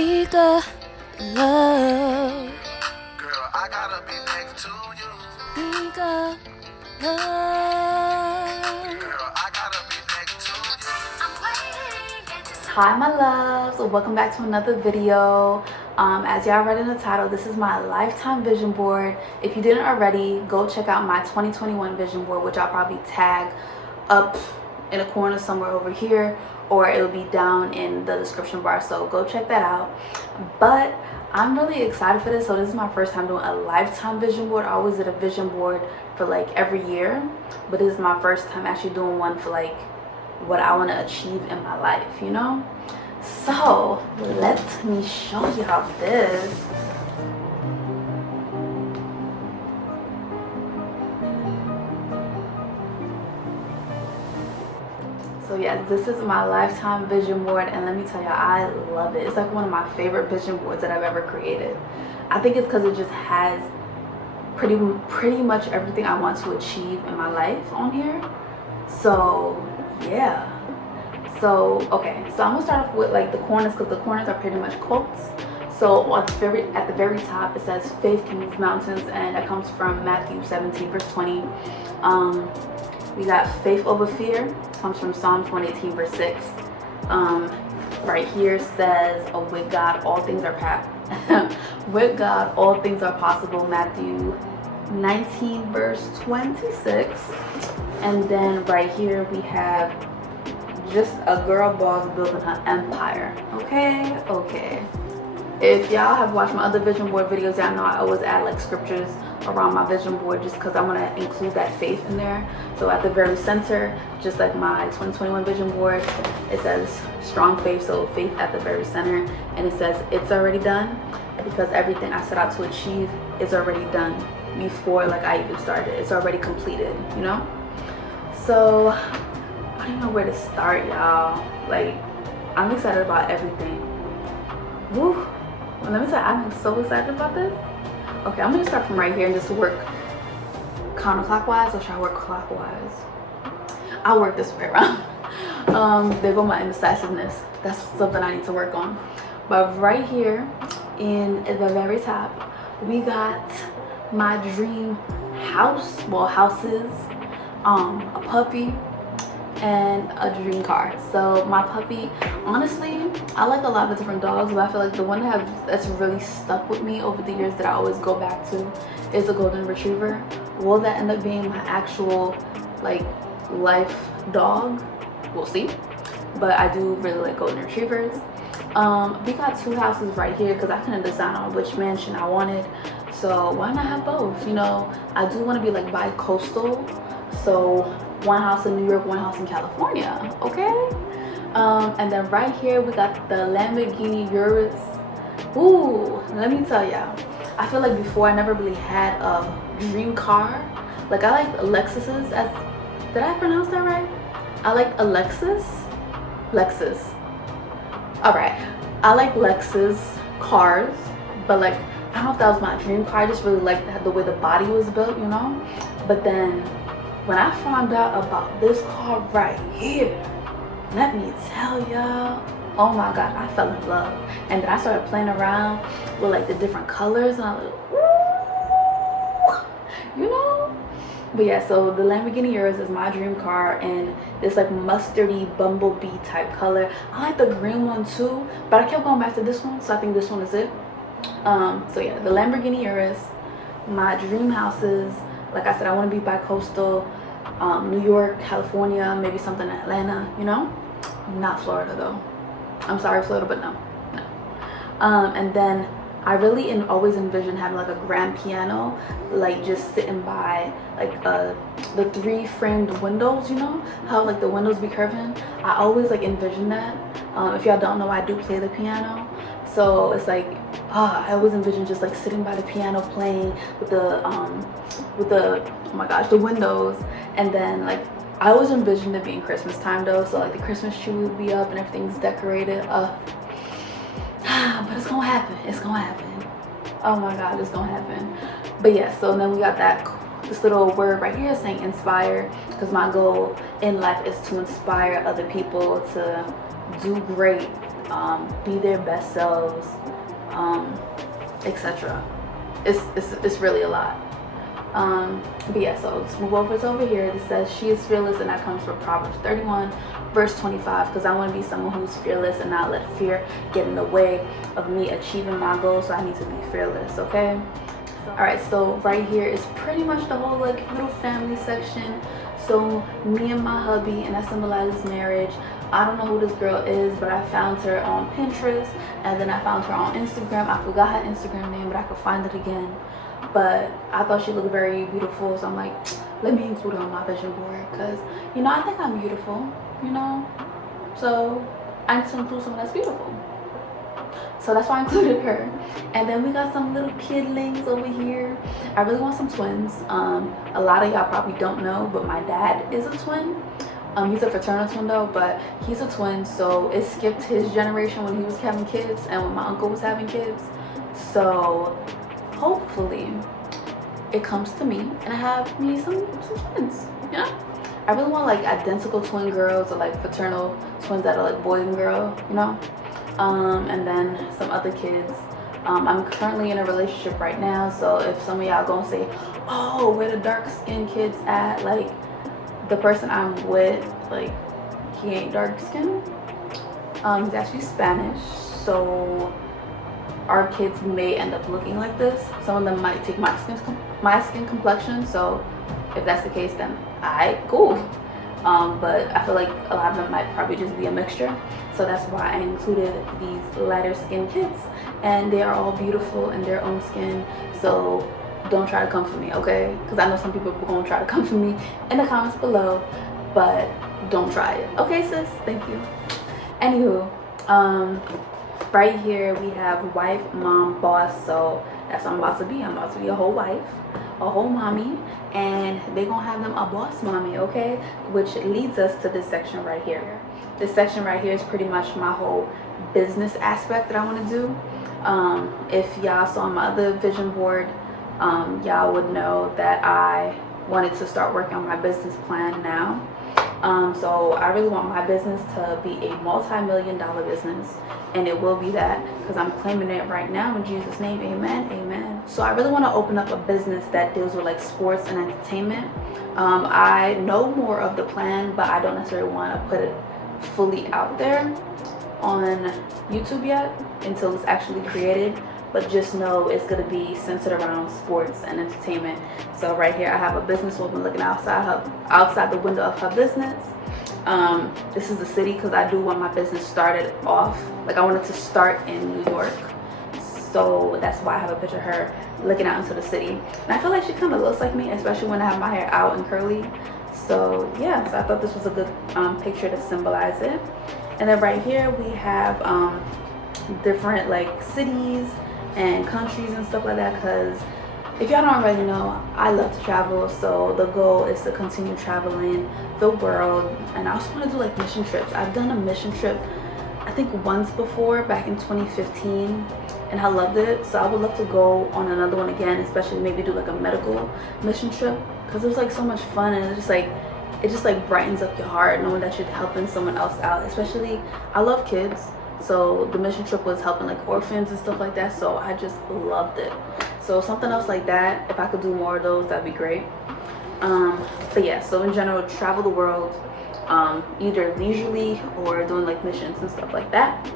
We got love. Girl, I gotta be next to you. We got love. Girl, I gotta be next to you. Hi my loves, welcome back to another video. As y'all read in the title, this is my lifetime vision board. If you didn't already, go check out my 2021 vision board, which I'll probably tag up in a corner somewhere over here, or it'll be down in the description bar, so go check that out. But I'm really excited for this. So this is my first time doing a lifetime vision board. I always did a vision board for like every year, but this is my first time actually doing one for like what I want to achieve in my life, you know. So let me show y'all this. So yes, this is my lifetime vision board, and let me tell you, I love it. It's like one of my favorite vision boards that I've ever created. I think it's because it just has pretty much everything I want to achieve in my life on here. So yeah. So okay, so I'm gonna start off with like the corners, because the corners are pretty much quotes. So at the very top it says faith can move mountains, and that comes from Matthew 17 verse 20. We got faith over fear, comes from Psalms 118 verse 6. Right here says, oh, with God all things are with God all things are possible, Matthew 19 verse 26. And then right here we have just a girl boss building her empire. Okay. If y'all have watched my other vision board videos, y'all know I always add like scriptures around my vision board just because I want to include that faith in there. So at the very center, just like my 2021 vision board, it says strong faith, so faith at the very center, and it says it's already done, because everything I set out to achieve is already done before like I even started. It's already completed, you know. So I don't know where to start, y'all. Like, I'm excited about everything. Woo. Well, let me say, I'm so excited about this. Okay, I'm gonna start from right here and just work counterclockwise, or should I work clockwise? I'll work this way around. There go my indecisiveness. That's something I need to work on. But right here in the very top, we got my dream house, well, houses, a puppy, and a dream car. So my puppy, honestly, I like a lot of different dogs, but I feel like the one that's really stuck with me over the years that I always go back to is a golden retriever. Will that end up being my actual like life dog? We'll see. But I do really like golden retrievers. We got two houses right here because I couldn't decide on which mansion I wanted, so why not have both? You know, I do want to be like bi-coastal, so one house in New York, one house in California, okay? And then right here we got the Lamborghini Urus. Ooh, let me tell y'all, I feel like before I never really had a dream car. Like I like Lexuses. Did I pronounce that right? I like Lexus. All right, I like Lexus cars, but like I don't know if that was my dream car. I just really liked the way the body was built, you know. But then when I found out about this car right here, let me tell y'all, oh my god, I fell in love. And then I started playing around with like the different colors, and I was like, ooh, you know. But yeah, so the Lamborghini Urus is my dream car, and this like mustardy bumblebee type color. I like the green one too, but I kept going back to this one, so I think this one is it. So yeah, the Lamborghini Urus, my dream houses. Like I said, I want to be bi-coastal, New York, California, maybe something in Atlanta, you know? Not Florida though. I'm sorry, Florida, but no. And then I really always envision having like a grand piano, like just sitting by like the 3 framed windows, you know? How like the windows be curving? I always like envision that. If y'all don't know, I do play the piano. So it's like, I always envision just like sitting by the piano playing with the oh my gosh, the windows. And then like I always envisioned it being Christmas time though, so like the Christmas tree would be up and everything's decorated. But it's gonna happen. Oh my god, it's gonna happen. But yeah, so then we got this little word right here saying inspire, because my goal in life is to inspire other people to do great be their best selves, etc. It's really a lot. But yeah, so let's move over here. It says she is fearless, and that comes from Proverbs 31 verse 25, because I want to be someone who's fearless and not let fear get in the way of me achieving my goals. So I need to be fearless. Okay. All right, so right here is pretty much the whole like little family section. So me and my hubby, and that symbolizes marriage. I don't know who this girl is, but I found her on Pinterest, and then I found her on Instagram. I forgot her Instagram name, but I could find it again. But I thought she looked very beautiful, so I'm like, let me include her on my vision board, because you know I think I'm beautiful, you know, so I need to include someone that's beautiful. So that's why I included her. And then we got some little kidlings over here. I really want some twins. A lot of y'all probably don't know, but my dad is a twin. He's a fraternal twin though, but he's a twin, so it skipped his generation when he was having kids and when my uncle was having kids. So hopefully it comes to me and I have me some twins, you know? I really want like identical twin girls, or like fraternal twins that are like boy and girl, you know? And then some other kids. I'm currently in a relationship right now, so if some of y'all gonna say, oh, where the dark skinned kids at, like the person I'm with, like he ain't dark skinned. He's actually Spanish, so our kids may end up looking like this. Some of them might take my skin complexion, so if that's the case, then cool. But I feel like a lot of them might probably just be a mixture, so that's why I included these lighter skinned kids, and they are all beautiful in their own skin. So don't try to come for me, okay? Because I know some people are gonna try to come for me in the comments below, but don't try it, okay, sis? Thank you. Anywho, right here we have wife, mom, boss. So that's what I'm about to be. I'm about to be a whole wife, a whole mommy, and they're gonna have them a boss mommy, okay? Which leads us to this section right here. This section right here is pretty much my whole business aspect that I want to do. If y'all saw my other vision board, y'all would know that I wanted to start working on my business plan now. So I really want my business to be a multi-million-dollar business, and it will be that, because I'm claiming it right now in Jesus' name. Amen, amen. So I really want to open up a business that deals with like sports and entertainment. I know more of the plan, but I don't necessarily want to put it fully out there on YouTube yet until it's actually created. But just know it's going to be centered around sports and entertainment. So right here I have a businesswoman looking outside the window of her business. This is the city, because I do want my business started off, like I wanted to start in New York. So that's why I have a picture of her looking out into the city. And I feel like she kind of looks like me, especially when I have my hair out and curly. So yeah, so I thought this was a good picture to symbolize it. And then right here we have different like cities and countries and stuff like that, because if y'all don't already know, I love to travel. So the goal is to continue traveling the world, and I also want to do like mission trips. I've done a mission trip I think once before, back in 2015, and I loved it. So I would love to go on another one again, especially maybe do like a medical mission trip, because it was like so much fun, and it just like brightens up your heart knowing that you're helping someone else out. Especially I love kids, so the mission trip was helping like orphans and stuff like that, so I just loved it. So something else like that, if I could do more of those, that'd be great. But yeah, so in general, travel the world, either leisurely or doing like missions and stuff like that.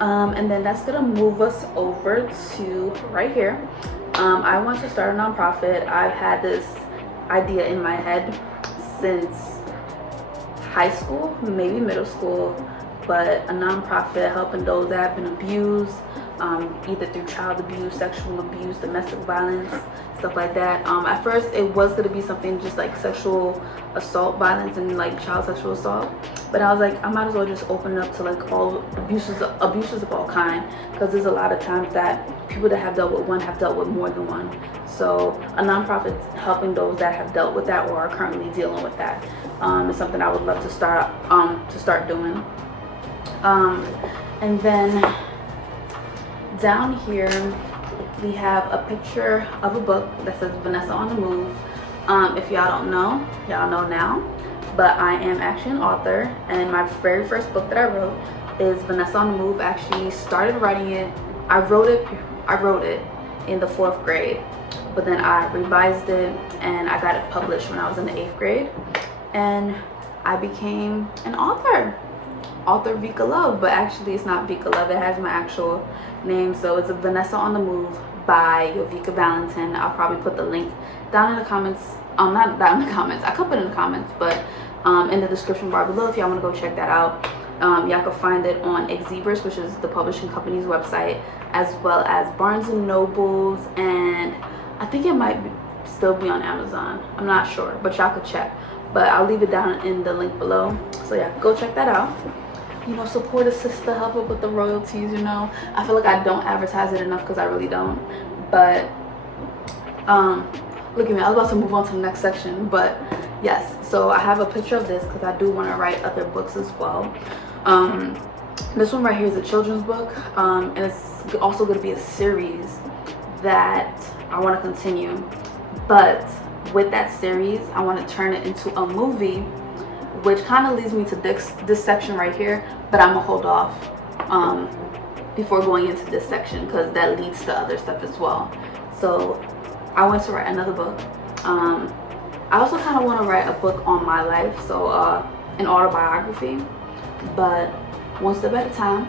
And then that's gonna move us over to right here. I want to start a nonprofit. I've had this idea in my head since high school, maybe middle school, but a nonprofit helping those that have been abused, either through child abuse, sexual abuse, domestic violence, stuff like that. At first it was going to be something just like sexual assault violence and like child sexual assault, but I was like, I might as well just open it up to like all abuses of all kind, because there's a lot of times that people that have dealt with one have dealt with more than one. So a nonprofit helping those that have dealt with that or are currently dealing with that is something I would love to start doing. And then down here we have a picture of a book that says Vanessa on the Move. If y'all don't know, y'all know now, but I am actually an author, and my very first book that I wrote is Vanessa on the Move. I actually started writing it. I wrote it in the 4th grade, but then I revised it and I got it published when I was in the 8th grade, and I became an author Vika Love. But actually it's not Vika Love, it has my actual name. So it's Vanessa on the Move by Yovika Valentin. I'll probably put the link down in the comments. Not down in the comments, I could put it in the comments, but in the description bar below if y'all want to go check that out. Y'all can find it on Xzebras, which is the publishing company's website, as well as Barnes and Nobles, and I think it might still be on Amazon. I'm not sure, but y'all could check. But I'll leave it down in the link below. So yeah, go check that out. You know, support a sister, help her with the royalties, you know. I feel like I don't advertise it enough because I really don't. But look at me, I was about to move on to the next section, but yes, so I have a picture of this because I do want to write other books as well. This one right here is a children's book, and it's also going to be a series that I want to continue. But with that series, I want to turn it into a movie, which kind of leads me to this section right here, but I'm gonna hold off before going into this section because that leads to other stuff as well. So I want to write another book. I also kind of want to write a book on my life, so an autobiography, but one step at a time.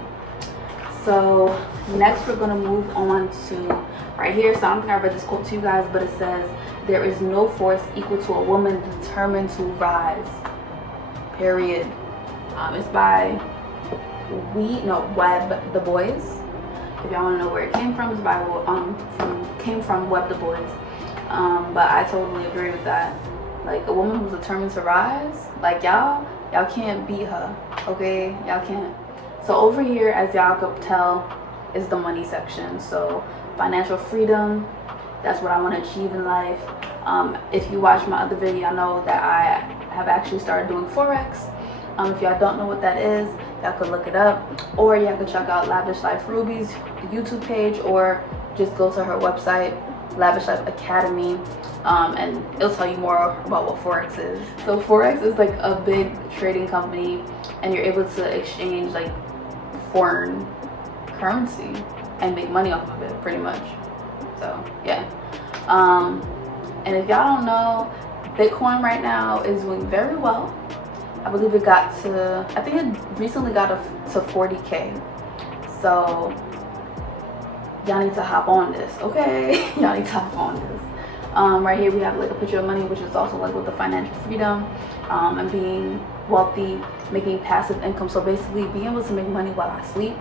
So next we're gonna move on to right here. So I don't think I read this quote to you guys, but it says, "There is no force equal to a woman determined to rise." Period. It's by Web Du Bois. If y'all want to know where it came from, it's by came from Web Du Bois. But I totally agree with that. Like, a woman who's determined to rise, like y'all can't beat her, okay? Y'all can't. So over here, as y'all could tell, is the money section. So financial freedom, that's what I want to achieve in life. If you watch my other video, I know that I have actually started doing Forex. If y'all don't know what that is, y'all could look it up, or y'all could check out Lavish Life Ruby's YouTube page, or just go to her website, Lavish Life Academy, and it'll tell you more about what Forex is. So Forex is like a big trading company, and you're able to exchange like foreign currency and make money off of it, pretty much. So yeah. And if y'all don't know, Bitcoin right now is doing very well. I believe it got to, I think it recently got to 40K. So y'all need to hop on this, okay? Y'all need to hop on this. Right here we have like a picture of money, which is also like with the financial freedom, and being wealthy, making passive income. So basically being able to make money while I sleep.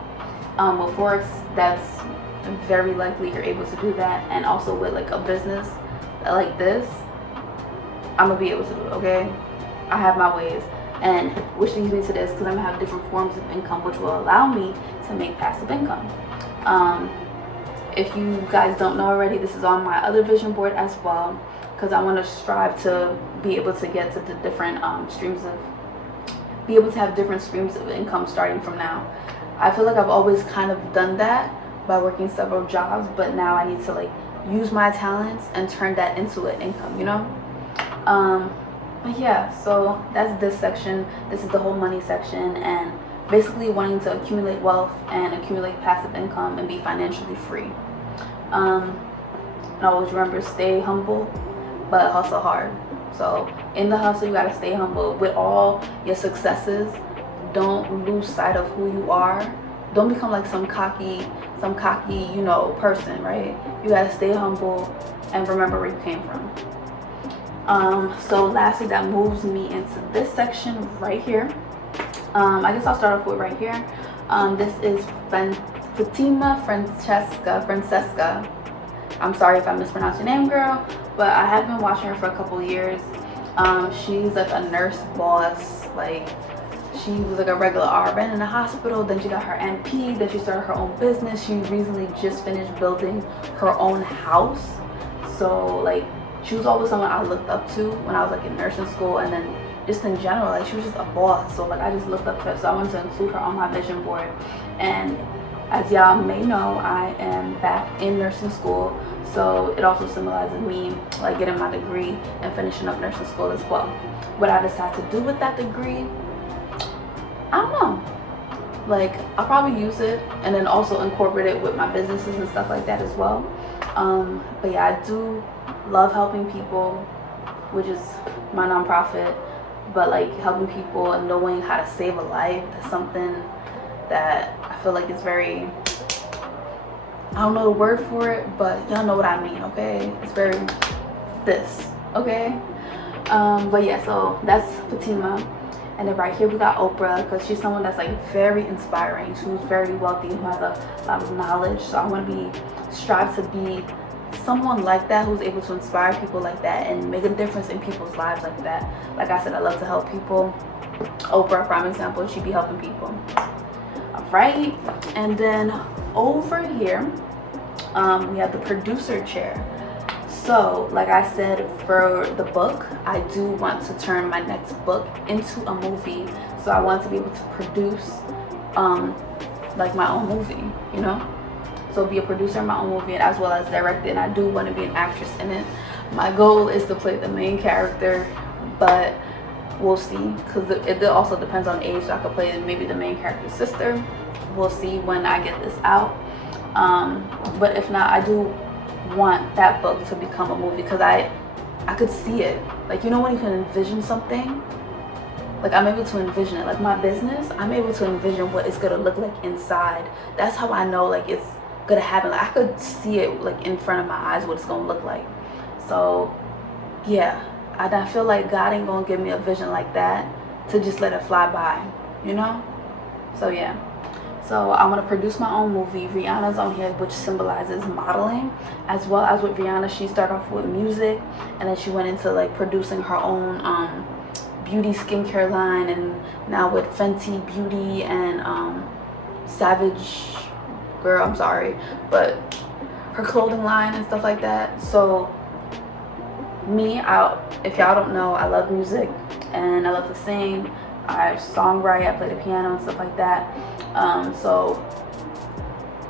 With Forex, that's very likely you're able to do that. And also with like a business like this, I'm gonna be able to do it, okay? I have my ways, and which leads me to this, because I'm gonna have different forms of income which will allow me to make passive income. If you guys don't know already, this is on my other vision board as well, because I want to strive to be able to get to the different be able to have different streams of income starting from now. I feel like I've always kind of done that by working several jobs, but now I need to like use my talents and turn that into an income, you know? But yeah, so that's this section. This is the whole money section, and basically wanting to accumulate wealth and accumulate passive income and be financially free. And always remember, stay humble but hustle hard. So in the hustle, you gotta stay humble. With all your successes, don't lose sight of who you are. Don't become like some cocky, you know, person, right? You gotta stay humble and remember where you came from. So lastly, that moves me into this section right here. I guess I'll start off with right here. This is Fatima Francesca. I'm sorry if I mispronounced your name, girl, but I have been watching her for a couple years. She's like a nurse boss. Like, she was like a regular RN in the hospital, then she got her NP, then she started her own business. She recently just finished building her own house. So like, she was always someone I looked up to when I was like in nursing school, and then just in general, like, she was just a boss. So like, I just looked up to her, so I wanted to include her on my vision board. And as y'all may know, I am back in nursing school, so it also symbolizes me like getting my degree and finishing up nursing school as well. What I decide to do with that degree, I don't know. like I'll probably use it and then also incorporate it with my businesses and stuff like that as well. But yeah, I do love helping people, which is my nonprofit. But like helping people and knowing how to save a life, that's something that I feel like is very, I don't know the word for it, but y'all know what I mean, okay? It's very this, okay? But yeah, so that's Fatima. And then right here we got Oprah, because she's someone that's like very inspiring. She's very wealthy, who has a lot of knowledge. So I want to strive to be someone like that, who's able to inspire people like that and make a difference in people's lives like that. Like I said, I love to help people. Oprah, prime example, she'd be helping people. All right, and then over here we have the producer chair. So like I said, for the book, I do want to turn my next book into a movie. So I want to be able to produce like my own movie, you know, so be a producer in my own movie and as well as direct it. And I do want to be an actress in it. My goal is to play the main character, but we'll see, because it also depends on age. So I could play maybe the main character's sister. We'll see when I get this out. But if not, I do want that book to become a movie, because I could see it. Like, you know, when you can envision something, like I'm able to envision it. Like my business, I'm able to envision what it's gonna look like inside. That's how I know like it's gonna happen. Like I could see it like in front of my eyes what it's gonna look like. So yeah, I feel like God ain't gonna give me a vision like that to just let it fly by, you know? So yeah. So I want to produce my own movie. Rihanna's on here, which symbolizes modeling, as well as with Rihanna, she started off with music, and then she went into like producing her own beauty skincare line, and now with Fenty Beauty and Savage Girl, I'm sorry, but her clothing line and stuff like that. So me, if y'all don't know, I love music and I love to sing. I songwrite, I play the piano and stuff like that. So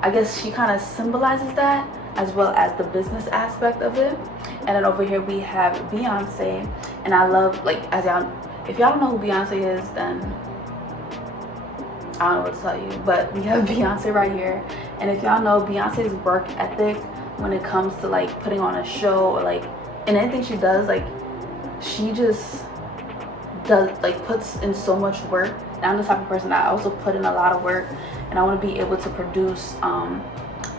I guess she kind of symbolizes that, as well as the business aspect of it. And then over here we have Beyonce, and I love, like, as y'all, if y'all don't know who Beyonce is, then I don't know what to tell you, but we have Beyonce right here. And if y'all know Beyonce's work ethic when it comes to like putting on a show or like in anything she does, like she just does, like, puts in so much work. And I'm the type of person that I also put in a lot of work, and I want to be able to produce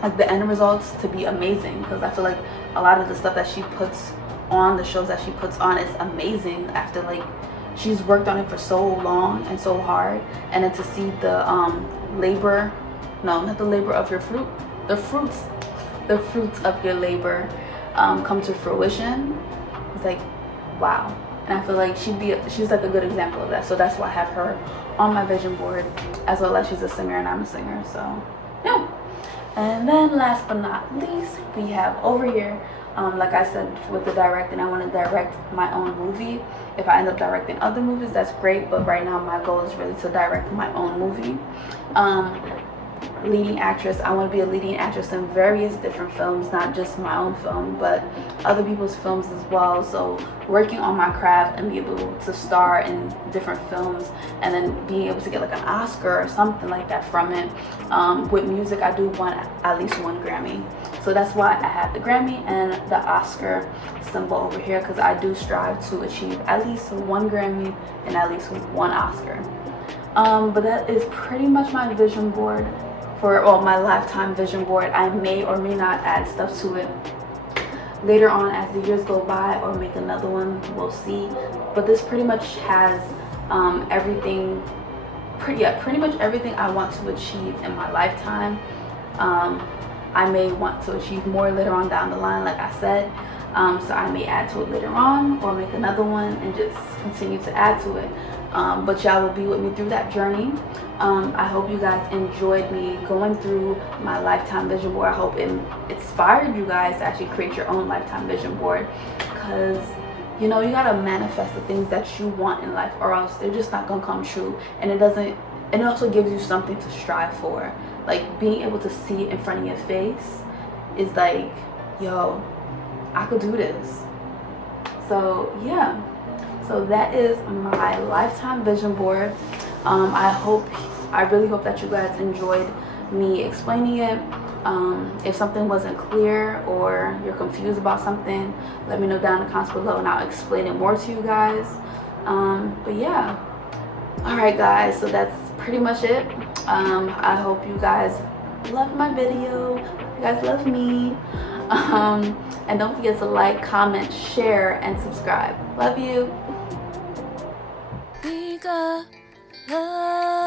like the end results to be amazing, because I feel like a lot of the stuff that she puts on, the shows that she puts on, is amazing after like she's worked on it for so long and so hard. And then to see the labor, no, not the labor of your fruit, the fruits of your labor come to fruition, it's like, wow. And I feel like she's like a good example of that. So that's why I have her on my vision board, as well as she's a singer and I'm a singer. So yeah. And then last but not least, we have over here, like I said, with the directing, I want to direct my own movie. If I end up directing other movies, that's great, but right now my goal is really to direct my own movie. Leading actress, I want to be a leading actress in various different films, not just my own film, but other people's films as well. So working on my craft and be able to star in different films, and then being able to get like an Oscar or something like that from it. With music, I do want at least one Grammy. So that's why I have the Grammy and the Oscar symbol over here, because I do strive to achieve at least one Grammy and at least one Oscar. But that is pretty much my vision board for, well, my lifetime vision board. I may or may not add stuff to it later on as the years go by, or make another one, we'll see. But this pretty much has everything, pretty much everything I want to achieve in my lifetime. I may want to achieve more later on down the line, like I said. So I may add to it later on, or make another one and just continue to add to it. But y'all will be with me through that journey. I hope you guys enjoyed me going through my lifetime vision board. I hope it inspired you guys to actually create your own lifetime vision board, because you know, you gotta manifest the things that you want in life, or else they're just not gonna come true. And it also gives you something to strive for. Like being able to see it in front of your face is like, yo, I could do this. So yeah. So that is my lifetime vision board. I really hope that you guys enjoyed me explaining it. If something wasn't clear or you're confused about something, let me know down in the comments below and I'll explain it more to you guys. But yeah, all right guys, so that's pretty much it. I hope you guys loved my video. You guys love me. And don't forget to like, comment, share, and subscribe. Love you. We got love.